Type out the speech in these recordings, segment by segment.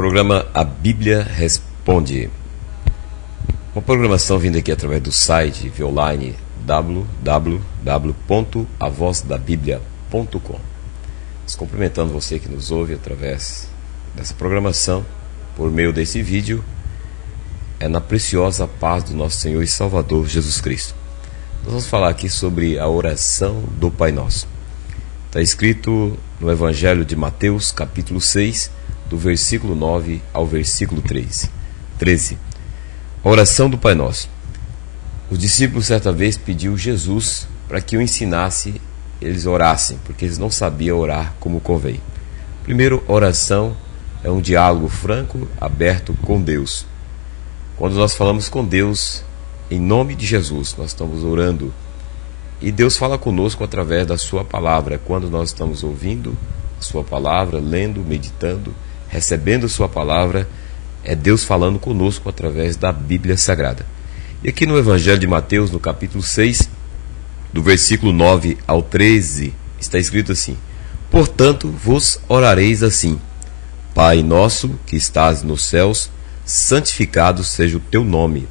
Programa A Bíblia Responde. Uma programação vinda aqui através do site via online www.avozdabiblia.com. Cumprimentando você que nos ouve através dessa programação, por meio desse vídeo, na preciosa paz do nosso Senhor e Salvador Jesus Cristo. Nós vamos falar aqui sobre a oração do Pai Nosso. Está escrito no Evangelho de Mateus, capítulo 6, do versículo 9 ao versículo 13. A oração do Pai Nosso. Os discípulos certa vez pediu Jesus para que o ensinasse, eles orassem, porque eles não sabiam orar como convém. Primeiro, oração é um diálogo franco, aberto com Deus. Quando nós falamos com Deus, em nome de Jesus, nós estamos orando. E Deus fala conosco através da sua palavra. Quando nós estamos ouvindo a sua palavra, lendo, meditando, recebendo a sua palavra, é Deus falando conosco através da Bíblia Sagrada. E aqui no Evangelho de Mateus, no capítulo 6, do versículo 9 ao 13, está escrito assim: Portanto, vos orareis assim: Pai nosso que estás nos céus, santificado seja o teu nome.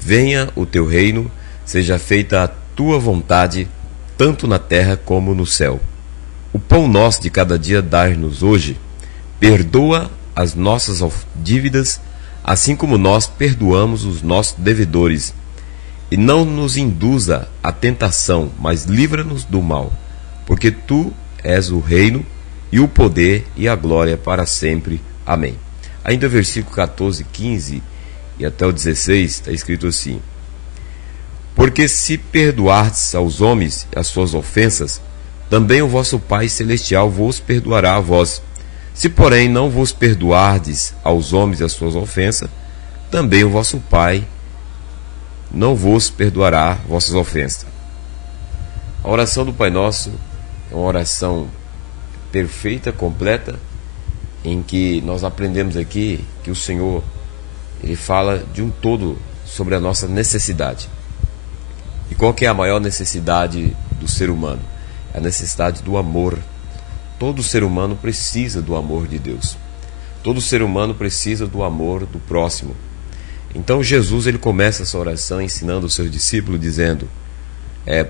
Venha o teu reino, seja feita a tua vontade, tanto na terra como no céu. O pão nosso de cada dia dai-nos hoje. Perdoa as nossas dívidas, assim como nós perdoamos os nossos devedores. E não nos induza à tentação, mas livra-nos do mal. Porque tu és o reino, e o poder e a glória para sempre. Amém. Ainda versículo 14, 15 e até o 16, está escrito assim: Porque se perdoardes aos homens as suas ofensas, também o vosso Pai Celestial vos perdoará a vós. Se, porém, não vos perdoardes aos homens as suas ofensas, também o vosso Pai não vos perdoará vossas ofensas. A oração do Pai Nosso é uma oração perfeita, completa, em que nós aprendemos aqui que o Senhor, Ele fala de um todo sobre a nossa necessidade. E qual que é a maior necessidade do ser humano? É a necessidade do amor. Todo ser humano precisa do amor de Deus. Todo ser humano precisa do amor do próximo. Então Jesus, ele começa essa oração ensinando os seus discípulos, dizendo: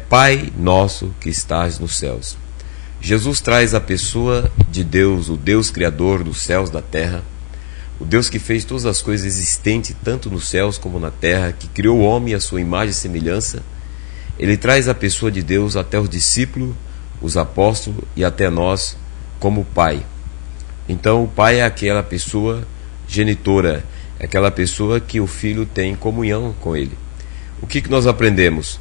Pai nosso que estás nos céus. Jesus traz a pessoa de Deus, o Deus Criador dos céus e da terra, o Deus que fez todas as coisas existentes, tanto nos céus como na terra, que criou o homem à sua imagem e semelhança. Ele traz a pessoa de Deus até os discípulos, os apóstolos e até nós como Pai. Então o Pai é aquela pessoa genitora, é aquela pessoa que o Filho tem comunhão com Ele. O que nós aprendemos?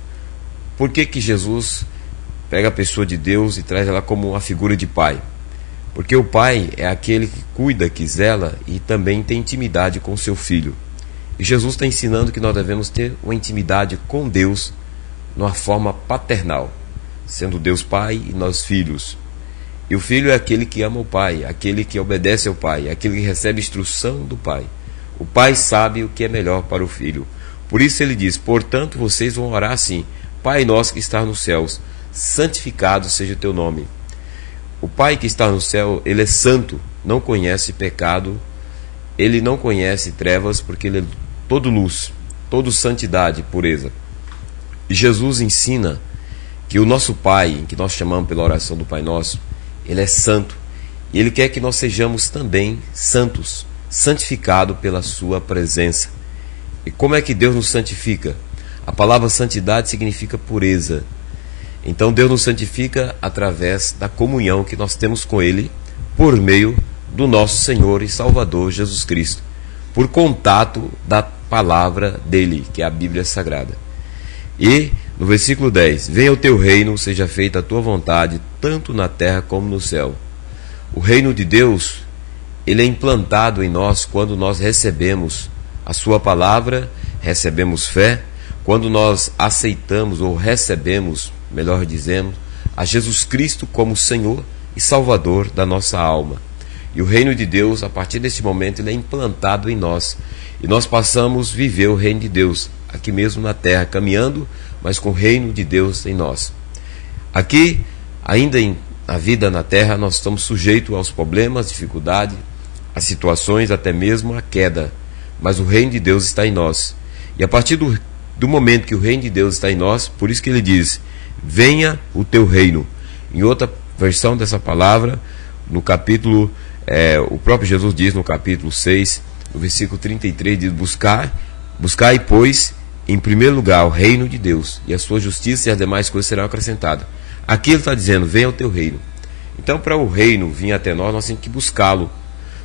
Por que Jesus pega a pessoa de Deus e traz ela como uma figura de Pai? Porque o Pai é aquele que cuida, que zela e também tem intimidade com seu Filho. E Jesus está ensinando que nós devemos ter uma intimidade com Deus numa forma paternal, sendo Deus Pai e nós filhos. E o filho é aquele que ama o pai, aquele que obedece ao pai, aquele que recebe instrução do pai. O pai sabe o que é melhor para o filho. Por isso ele diz: Portanto, vocês vão orar assim: Pai nosso que está nos céus, santificado seja o teu nome. O Pai que está no céu, ele é santo, não conhece pecado, ele não conhece trevas, porque ele é todo luz, todo santidade, pureza. E Jesus ensina que o nosso Pai, que nós chamamos pela oração do Pai Nosso, Ele é santo. E Ele quer que nós sejamos também santos, santificados pela Sua presença. E como é que Deus nos santifica? A palavra santidade significa pureza. Então Deus nos santifica através da comunhão que nós temos com Ele, por meio do nosso Senhor e Salvador Jesus Cristo, por contato da palavra dEle, que é a Bíblia Sagrada. E no versículo 10, Venha o teu reino, seja feita a tua vontade, tanto na terra como no céu. O reino de Deus, ele é implantado em nós quando nós recebemos a sua palavra, recebemos fé, quando nós aceitamos ou recebemos, melhor dizendo, a Jesus Cristo como Senhor e Salvador da nossa alma. E o reino de Deus, a partir desse momento, ele é implantado em nós. E nós passamos a viver o reino de Deus, aqui mesmo na terra, caminhando, mas com o reino de Deus em nós. Aqui, ainda na vida na terra, nós estamos sujeitos aos problemas, dificuldades, as situações, até mesmo a queda. Mas o reino de Deus está em nós. E a partir do momento que o reino de Deus está em nós, por isso que ele diz: venha o teu reino. Em outra versão dessa palavra, no capítulo, o próprio Jesus diz no capítulo 6, no versículo 33, diz: buscai, pois, em primeiro lugar o reino de Deus, e a sua justiça e as demais coisas serão acrescentadas. Aqui ele está dizendo: venha o teu reino. Então, para o reino vir até nós temos que buscá-lo.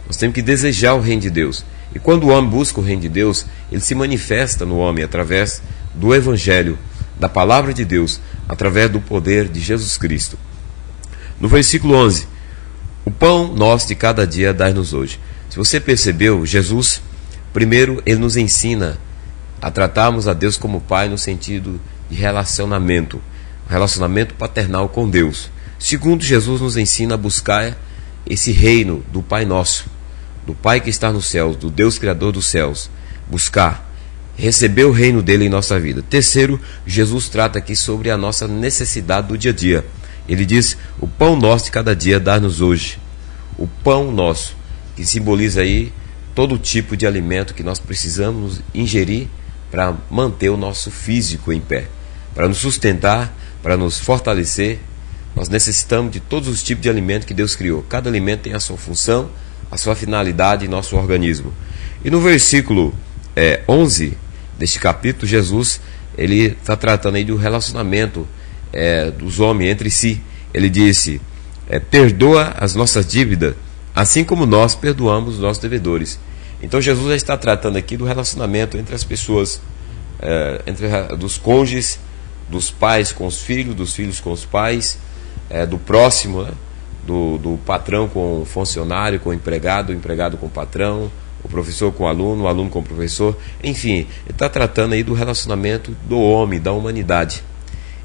Nós temos que desejar o reino de Deus. E quando o homem busca o reino de Deus, ele se manifesta no homem através do Evangelho, da palavra de Deus, através do poder de Jesus Cristo. No versículo 11: o pão nosso de cada dia dai-nos hoje. Se você percebeu, Jesus, primeiro, ele nos ensina a tratarmos a Deus como Pai no sentido de relacionamento paternal com Deus. Segundo, Jesus nos ensina a buscar esse reino do Pai Nosso, do Pai que está nos céus, do Deus Criador dos céus. Buscar, receber o reino dele em nossa vida. Terceiro, Jesus trata aqui sobre a nossa necessidade do dia a dia. Ele diz: o pão nosso de cada dia dá-nos hoje. O pão nosso, que simboliza aí todo tipo de alimento que nós precisamos ingerir para manter o nosso físico em pé, para nos sustentar, para nos fortalecer. Nós necessitamos de todos os tipos de alimento que Deus criou. Cada alimento tem a sua função, a sua finalidade em nosso organismo. E no versículo 11 deste capítulo, Jesus ele está tratando aí do relacionamento dos homens entre si. Ele disse: perdoa as nossas dívidas, assim como nós perdoamos os nossos devedores. Então Jesus já está tratando aqui do relacionamento entre as pessoas, dos cônjuges, dos pais com os filhos, dos filhos com os pais, do próximo, né? do patrão com o funcionário, com o empregado com o patrão, o professor com o aluno com o professor. Enfim, ele está tratando aí do relacionamento do homem, da humanidade.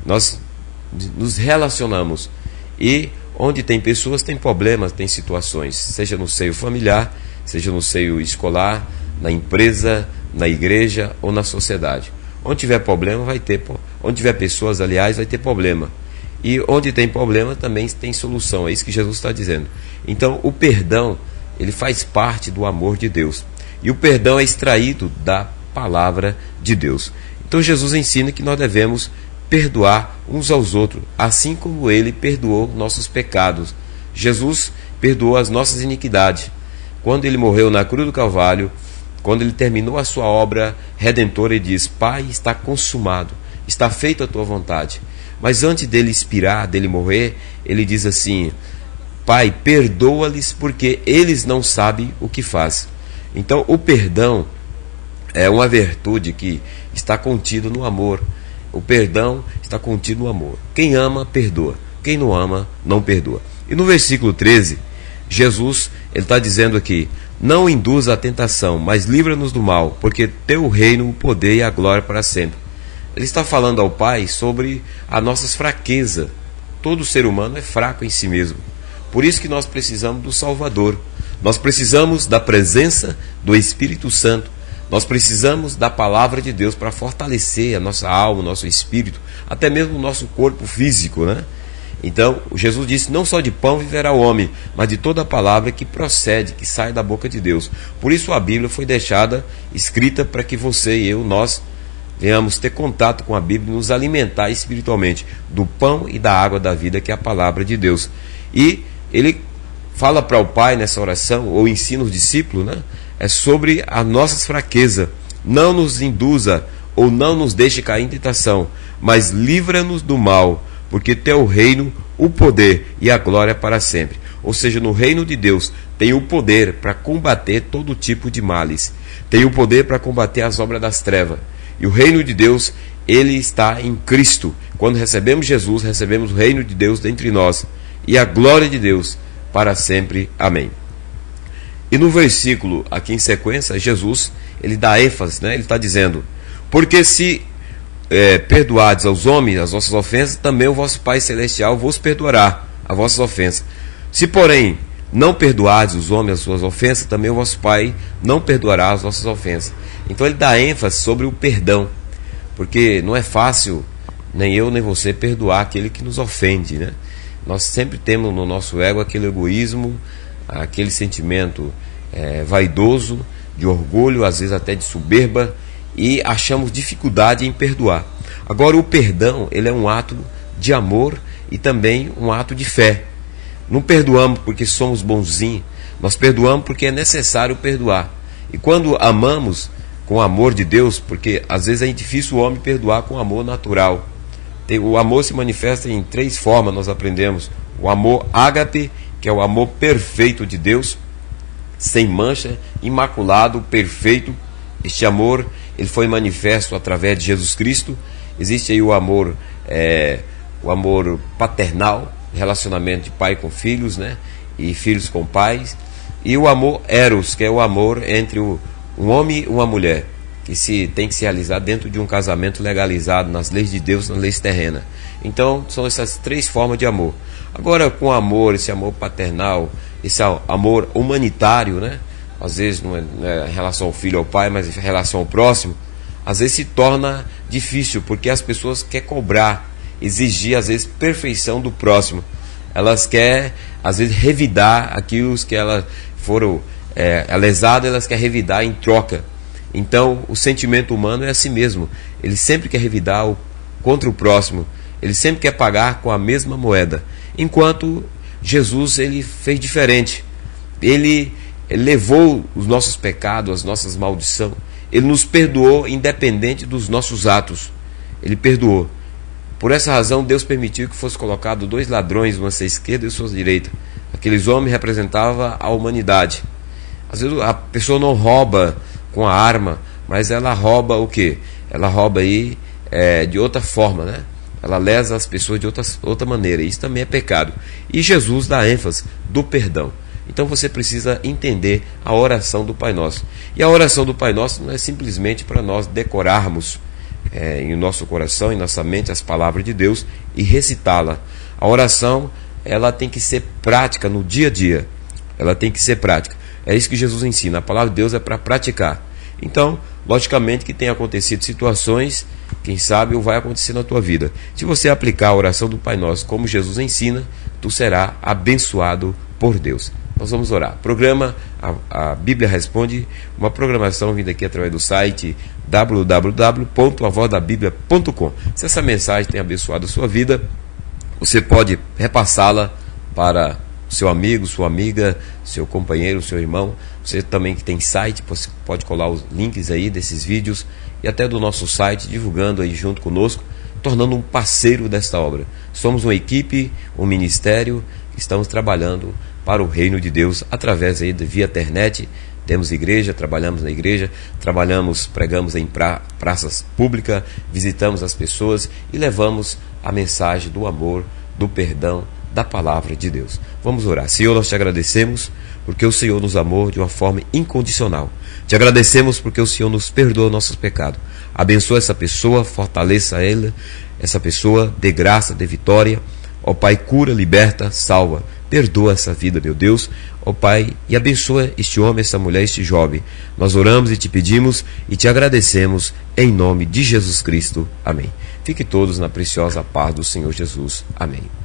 Nós nos relacionamos, e onde tem pessoas, tem problemas, tem situações, seja no seio familiar, seja no seio escolar, na empresa, na igreja ou na sociedade. Onde tiver problema, vai ter. Onde tiver pessoas, aliás, vai ter problema. E onde tem problema, também tem solução. É isso que Jesus está dizendo. Então, o perdão, ele faz parte do amor de Deus. E o perdão é extraído da palavra de Deus. Então, Jesus ensina que nós devemos perdoar uns aos outros, assim como ele perdoou nossos pecados. Jesus perdoou as nossas iniquidades. Quando ele morreu na cruz do Calvário, quando ele terminou a sua obra redentora, ele diz: Pai, está consumado, está feita a tua vontade. Mas antes dele expirar, dele morrer, ele diz assim: Pai, perdoa-lhes, porque eles não sabem o que fazem. Então, o perdão é uma virtude que está contida no amor. O perdão está contido no amor. Quem ama, perdoa. Quem não ama, não perdoa. E no versículo 13, Jesus está dizendo aqui: não induza a tentação, mas livra-nos do mal, porque teu reino, o poder e a glória para sempre. Ele está falando ao Pai sobre as nossas fraquezas. Todo ser humano é fraco em si mesmo. Por isso que nós precisamos do Salvador. Nós precisamos da presença do Espírito Santo. Nós precisamos da palavra de Deus para fortalecer a nossa alma, o nosso espírito, até mesmo o nosso corpo físico, né? Então, Jesus disse: não só de pão viverá o homem, mas de toda a palavra que procede, que sai da boca de Deus. Por isso a Bíblia foi deixada escrita para que você e eu, nós venhamos ter contato com a Bíblia e nos alimentar espiritualmente do pão e da água da vida, que é a palavra de Deus. E ele fala para o Pai nessa oração, ou ensina os discípulos, né? É sobre as nossas fraquezas. Não nos induza ou não nos deixe cair em tentação, mas livra-nos do mal, porque teu reino, o poder e a glória para sempre. Ou seja, no reino de Deus tem o poder para combater todo tipo de males, tem o poder para combater as obras das trevas. E o reino de Deus, ele está em Cristo. Quando recebemos Jesus, recebemos o reino de Deus dentre nós, e a glória de Deus para sempre. Amém. E no versículo aqui em sequência, Jesus, ele dá ênfase, né? Ele está dizendo: porque se perdoardes aos homens as vossas ofensas, também o vosso Pai Celestial vos perdoará as vossas ofensas. Se, porém, não perdoardes os homens as suas ofensas, também o vosso Pai não perdoará as vossas ofensas. Então ele dá ênfase sobre o perdão, porque não é fácil, nem eu nem você, perdoar aquele que nos ofende, né? Nós sempre temos no nosso ego aquele egoísmo, aquele sentimento vaidoso, de orgulho, às vezes até de soberba, e achamos dificuldade em perdoar. Agora, o perdão, ele é um ato de amor e também um ato de fé. Não perdoamos porque somos bonzinhos, nós perdoamos porque é necessário perdoar. E quando amamos com o amor de Deus, porque às vezes é difícil o homem perdoar com amor natural. O amor se manifesta em 3 formas, nós aprendemos. O amor ágape, que é o amor perfeito de Deus, sem mancha, imaculado, perfeito. Este amor, ele foi manifesto através de Jesus Cristo. Existe aí o amor paternal, relacionamento de pai com filhos, né? E filhos com pais. E o amor eros, que é o amor entre um homem e uma mulher, que tem que se realizar dentro de um casamento legalizado nas leis de Deus, nas leis terrenas. Então, são essas 3 formas de amor. Agora, com amor, esse amor paternal, esse amor humanitário, né? Às vezes não é em relação ao filho ou ao pai, mas em relação ao próximo, às vezes se torna difícil, porque as pessoas querem cobrar, exigir, às vezes, perfeição do próximo. Elas querem, às vezes, revidar aquilo que elas foram lesadas, elas querem revidar em troca. Então, o sentimento humano é assim mesmo. Ele sempre quer revidar contra o próximo. Ele sempre quer pagar com a mesma moeda. Enquanto Jesus, ele fez diferente. Ele levou os nossos pecados, as nossas maldições. Ele nos perdoou independente dos nossos atos. Ele perdoou. Por essa razão, Deus permitiu que fosse colocado 2 ladrões, uma à sua esquerda e a sua direita. Aqueles homens representavam a humanidade. Às vezes a pessoa não rouba com a arma, mas ela rouba o quê? Ela rouba aí de outra forma, né? Ela lesa as pessoas de outra maneira. Isso também é pecado. E Jesus dá ênfase do perdão. Então você precisa entender a oração do Pai Nosso. E a oração do Pai Nosso não é simplesmente para nós decorarmos em nosso coração, em nossa mente, as palavras de Deus e recitá-la. A oração, ela tem que ser prática no dia a dia. Ela tem que ser prática. É isso que Jesus ensina. A palavra de Deus é para praticar. Então, logicamente que tem acontecido situações, quem sabe vai acontecer na tua vida. Se você aplicar a oração do Pai Nosso como Jesus ensina, tu será abençoado por Deus. Nós vamos orar. Programa a Bíblia Responde, uma programação vinda aqui através do site www.avozdabiblia.com. Se essa mensagem tem abençoado a sua vida, você pode repassá-la para seu amigo, sua amiga, seu companheiro, seu irmão. Você também que tem site, você pode colar os links aí desses vídeos e até do nosso site, divulgando aí junto conosco, tornando um parceiro desta obra. Somos uma equipe, um ministério, que estamos trabalhando para o reino de Deus através aí via internet. Temos igreja, trabalhamos na igreja, pregamos em praças públicas, visitamos as pessoas e levamos a mensagem do amor, do perdão, da palavra de Deus. Vamos orar. Senhor, nós te agradecemos porque o Senhor nos amou de uma forma incondicional. Te agradecemos porque o Senhor nos perdoa nossos pecados. Abençoa essa pessoa, fortaleça ela, essa pessoa, dê graça, dê vitória. Ó Pai, cura, liberta, salva. Perdoa essa vida, meu Deus, ó Pai, e abençoa este homem, essa mulher, este jovem. Nós oramos e te pedimos e te agradecemos em nome de Jesus Cristo. Amém. Fique todos na preciosa paz do Senhor Jesus. Amém.